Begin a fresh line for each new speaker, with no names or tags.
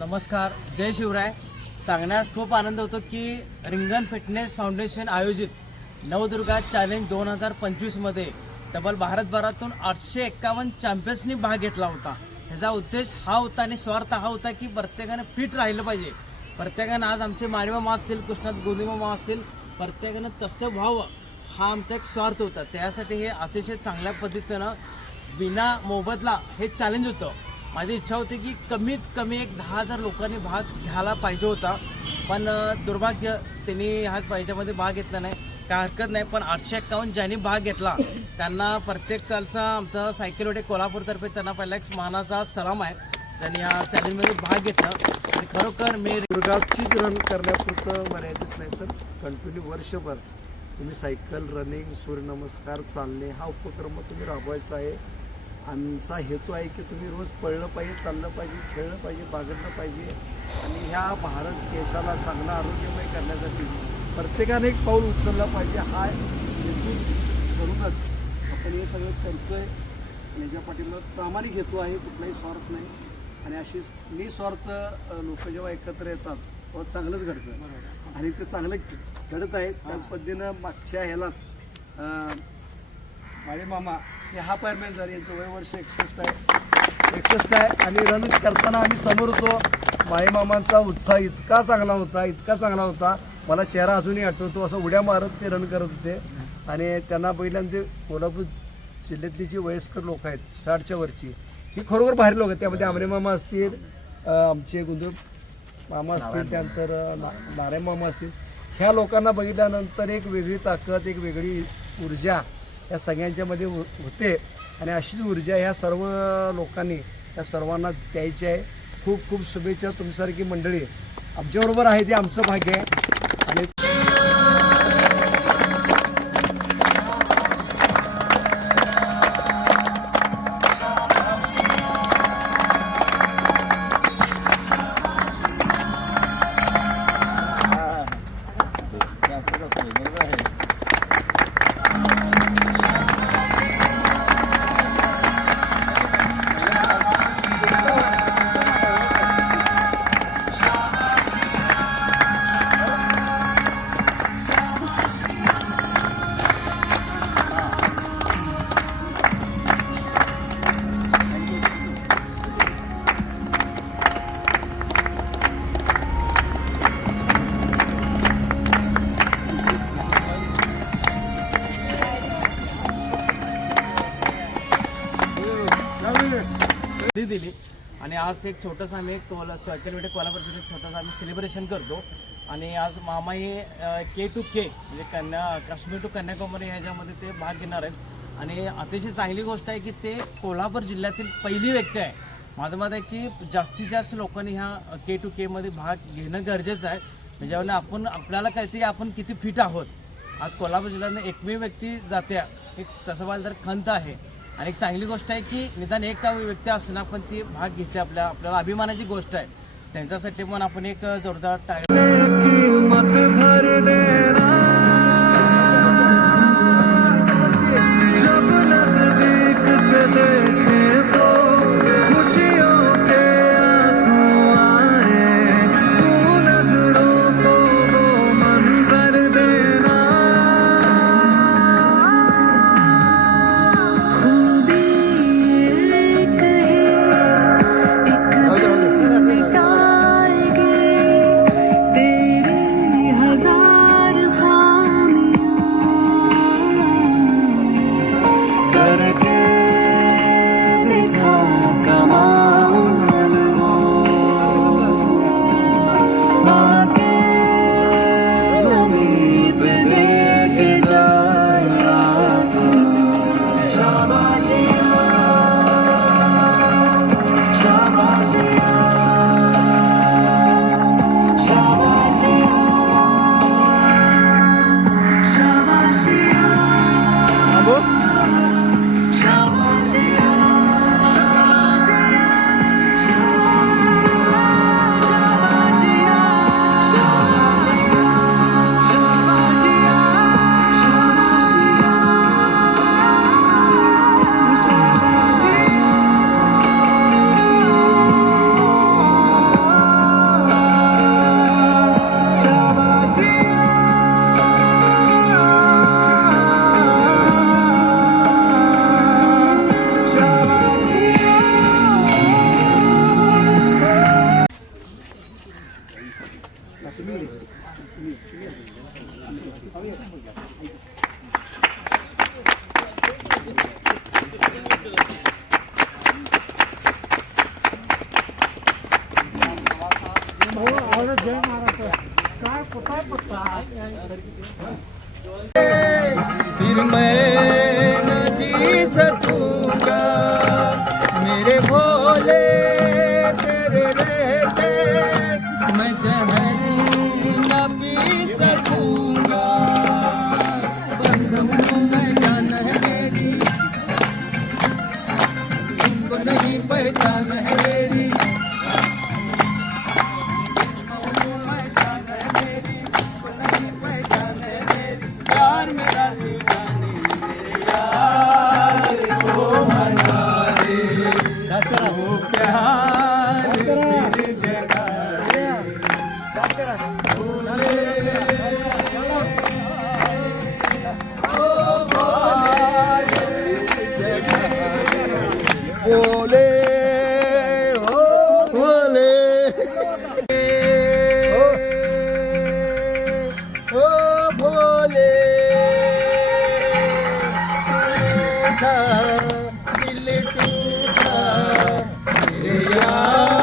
नमस्कार जय शिवराय. सांगण्यास खूप आनंद होतो की रिंगण फिटनेस फाउंडेशन आयोजित नवदुर्गा चॅलेंज दोन हजार पंचवीसमध्ये तब्बल भारतभरातून आठशे एक्कावन्न चॅम्पियन्सनी भाग घेतला होता. ह्याचा उद्देश हा होता आणि स्वार्थ हा होता की प्रत्येकानं फिट राहिलं पाहिजे. प्रत्येकानं आज आमचे माळीमामा असतील कृष्णात गोंदीमामा असतील प्रत्येकानं तसं व्हावं हा आमचा एक स्वार्थ होता. त्यासाठी हे अतिशय चांगल्या पद्धतीनं विना मोबदला हे चॅलेंज होतं. माझी इच्छा होती की कमीत कमी एक दहा हजार लोकांनी भाग घ्यायला पाहिजे होता. पण दुर्भाग्य त्यांनी ह्या याच्यामध्ये भाग घेतला नाही. काय हरकत नाही पण आठशे एक्कावन्न ज्यांनी भाग घेतला त्यांना प्रत्येकाचा आमचा सायकल सायकलवडे कोल्हापूरतर्फे त्यांना पहिला एक मानाचा सलाम आहे. त्यांनी या चॅलेंजमध्ये भाग घेतला. आणि खरोखर मी
दुर्गावचीच रन करण्यापुरतं मर्यादित नाही तर कंटिन्यू वर्षभर तुम्ही सायकल रनिंग सूर्यनमस्कार चालणे हा उपक्रम तुम्ही राबवायचा आहे. आमचा हेतू आहे की तुम्ही रोज पळलं पाहिजे चाललं पाहिजे खेळलं पाहिजे बागडलं पाहिजे. आणि ह्या भारत देशाला चांगला आरोग्यमय करण्यासाठी प्रत्येकाने एक पाऊल उचललं पाहिजे. हा हेतू करूनच आपण हे सगळं करतोय. आणि याच्या पाठीमागं प्रामाणिक हेतू आहे कुठलाही स्वार्थ नाही. आणि अशी निस्वार्थ लोक जेव्हा एकत्र येतात तेव्हा चांगलंच घडतं. आणि ते चांगलं घडत आहे. त्याच पद्धतीनं मागच्या ह्यालाच माळे मामा हे हा फायरमॅन झाले यांचं वय वर्ष एकसष्ट आहे. एकसष्ट आहे आणि रन करताना आम्ही समोर होतो. माईमामांचा उत्साह इतका चांगला होता इतका चांगला होता. मला चेहरा अजूनही आठवतो. असं उड्या मारत ते रन करत होते. आणि त्यांना पहिल्यांदा ते कोल्हापूर जिल्ह्यातली जी वयस्कर लोक आहेत साठच्या वरची ही खरोखर बाहेर लोक आहेत. त्यामध्ये आमरे मामा असतील आमचे गुंजू मामा असतील त्यानंतर ना नारायण मामा असतील. ह्या लोकांना बघितल्यानंतर एक वेगळी ताकद एक वेगळी ऊर्जा या सगळ्यांच्यामध्ये हो-, होते. आणि अशीच ऊर्जा ह्या सर्व लोकांनी या सर्वांना द्यायची आहे. खूप खूप शुभेच्छा तुमच्यासारखी मंडळी. आमच्याबरोबर आहे ते आमचं भाग्य. आहे आणि
ती दिली. आणि आज ते एक छोटंसं आम्ही एक कोला सायकल विटे कोल्हापूरचं एक छोटंसं आम्ही सेलिब्रेशन करतो. आणि आज मामाई के टू के म्हणजे कन्या काश्मीर टू कन्याकुमारी ह्याच्यामध्ये ते भाग घेणार आहेत. आणि अतिशय चांगली गोष्ट आहे की ते कोल्हापूर जिल्ह्यातील पहिली व्यक्ती आहे. माझं मत आहे की जास्तीत जास्त लोकांनी ह्या के टू केमध्ये भाग घेणं गरजेचं आहे. म्हणजे आपण आपल्याला कळते आपण किती फिट आहोत. आज कोल्हापूर जिल्ह्यातनं एकमेव व्यक्ती जात्या. हे तसं पाहिलं तर खंत आहे. आणि एक चांगली गोष्ट आहे की निदान एक का व्यक्ती असताना पण ती भाग घेते आपल्या आपल्याला अभिमानाची गोष्ट आहे. त्यांच्यासाठी पण आपण एक जोरदार टाळ फिर मैं काय कुठं जी सकूंगा मेरे भोले तेरे मैं जहाँ दिल टूटा Yeah.